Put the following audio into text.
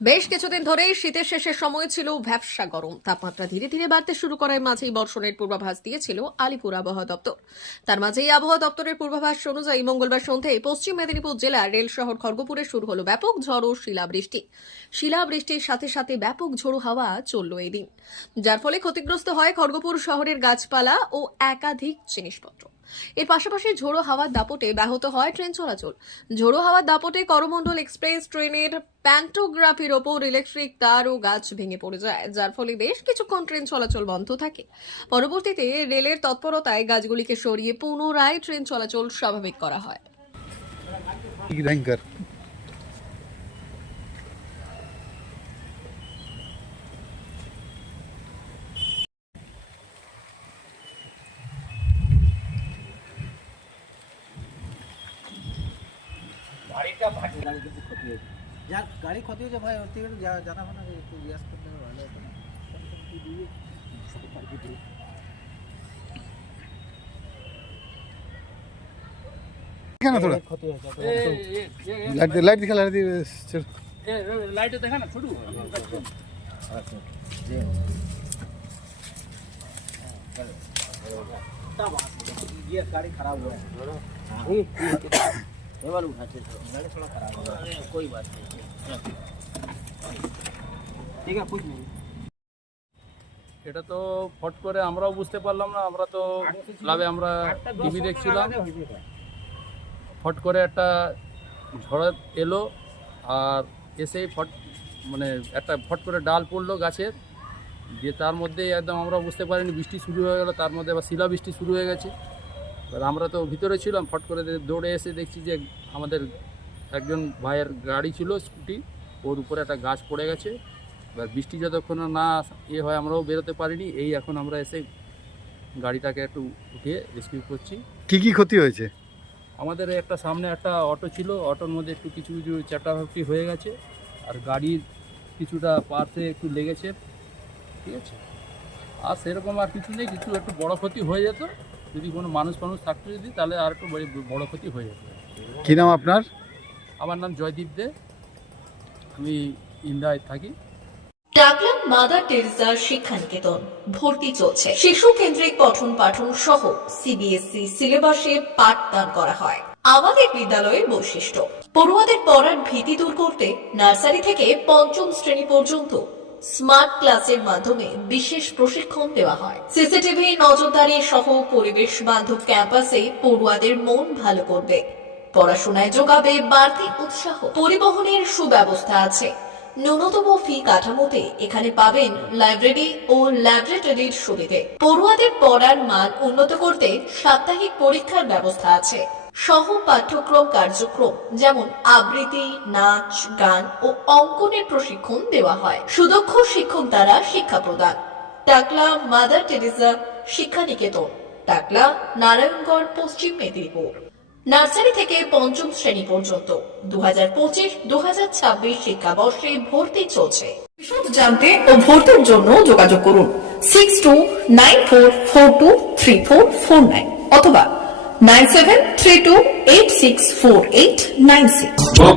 বেশ কিছুদিন ধরেই শীতের শেষের সময় ছিল ভ্যাপসা গরম। তাপমাত্রা ধীরে ধীরে বাড়তে শুরু করায় মাঝেই বর্ষণের পূর্বাভাস দিয়েছিল আলিপুর আবহাওয়া দপ্তর। তার মাঝেই আবহাওয়া দপ্তরের পূর্বাভাস অনুযায়ী মঙ্গলবার সন্ধ্যায় পশ্চিম মেদিনীপুর জেলার রেল শহর খড়গপুরে শুরু হলো ব্যাপক ঝড় ও শিলাবৃষ্টির সাথে সাথে ব্যাপক ঝোড়ো হাওয়া চলল এই দিন, যার ফলে ক্ষতিগ্রস্ত হয় খড়গপুর শহরের গাছপালা ও একাধিক জিনিসপত্র। এর পাশাপাশি ঝোড়ো হাওয়ার দাপটে ব্যাহত হয় ট্রেন চলাচল। ঝোড়ো হাওয়ার দাপটে করমণ্ডল এক্সপ্রেস ট্রেনের প্যান্টোগ্রাফির ওপর ইলেকট্রিক তার ও গাছ ভেঙে পড়ে যায়, যার ফলে বেশ কিছুক্ষণ ট্রেন চলাচল বন্ধ থাকে। পরবর্তীতে রেলের তৎপরতায় গাছগুলিকে সরিয়ে পুনরায় ট্রেন চলাচল স্বাভাবিক করা হয়। যার গাড়ি ক্ষতি হয়েছে ভাই ওর থেকে একটু জানা ফানা একটু জিজ্ঞাসা করতে হবে, ভালো হতো না। थोड़ा ক্ষতি হয়েছে लाइट दिखा लाइट लाइट देखा ना छोटू ये गाड़ी खराब हुआ है केवल उठाते गाड़ी थोड़ा खराब हुआ है, कोई बात नहीं, ठीक है कुछ नहीं। এটা তো ফট করে আমরাও বুঝতে পারলাম না। আমরা তো ক্লাবে আমরা টিভি দেখছিলাম, ফট করে একটা ঝড় এলো আর এসেই একটা ফট করে ডাল পড়লো গাছের, দিয়ে তার মধ্যে একদম আমরা বুঝতে পারিনি বৃষ্টি শুরু হয়ে গেল। তার মধ্যে আবার শিলাবৃষ্টি শুরু হয়ে গেছে। এবার আমরা তো ভিতরে ছিলাম, ফট করে দৌড়ে এসে দেখছি যে আমাদের একজন ভাইয়ের গাড়ি ছিল স্কুটি, ওর উপরে একটা গাছ পড়ে গেছে। এবার বৃষ্টি যতক্ষণ না হয় আমরাও বেরোতে পারিনি। এই এখন আমরা এসে গাড়িটাকে একটু উঠিয়ে রেস্কিউ করছি। কি ক্ষতি হয়েছে? আমাদের একটা সামনে একটা অটো ছিল, অটোর মধ্যে একটু কিছু কিছু চ্যাপটাফাপটি হয়ে গেছে, আর গাড়ির কিছুটা পার্টসে একটু লেগেছে, ঠিক আছে। আর সেরকম আর কিছু নেই, কিছু একটু বড় ক্ষতি হয়ে যেত যদি কোনো মানুষ থাকতো যদি, তাহলে আর একটু বড় ক্ষতি হয়ে যেত। কি নাম আপনার? আমার নাম জয়দীপ দে, আমি ইন্দায় থাকি। টাকলা মাদার টেরেসা শিক্ষানিকেতন ভর্তি চলছে। শিশু কেন্দ্রিক পঠন পাঠন সহ সিবিএসই সিলেবাসে পাঠদান করা হয়। আমাদের বিদ্যালয়ের বৈশিষ্ট্য: পড়ুয়াদের পড়ার ভীতি দূর করতে নার্সারি থেকে পঞ্চম শ্রেণী পর্যন্ত স্মার্ট ক্লাসের মাধ্যমে বিশেষ প্রশিক্ষণ দেওয়া হয়। সিসিটিভি নজরদারি সহ পরিবেশ বান্ধব ক্যাম্পাসে পড়ুয়াদের মন ভালো করবে, পড়াশোনায় যোগাবে বাড়তি উৎসাহ। পরিবহনের সুব্যবস্থা আছে। ন্যূনতম ফি কাঠামোতে এখানে পাবেন লাইব্রেরি ও ল্যাবরেটরির সুবিধে। পড়ুয়াদের পড়ার মান উন্নত করতে সাপ্তাহিক পরীক্ষার ব্যবস্থা আছে। সহ পাঠ্যক্রম কার্যক্রম যেমন আবৃত্তি, নাচ, গান ও অঙ্কনের প্রশিক্ষণ দেওয়া হয়। সুদক্ষ শিক্ষক দ্বারা শিক্ষা প্রদান। টাকলা মাদার টেরেসা শিক্ষানিকেতন, টাকলা, নারায়ণগড়, পশ্চিম মেদিনীপুর। নার্সারি থেকে পঞ্চম শ্রেণী পর্যন্ত 2025-2026 শিক্ষাবর্ষে ভর্তি চলছে। বিশদ জানতে ও ভর্তির জন্য যোগাযোগ করুন 6294423449 অথবা 9732864896।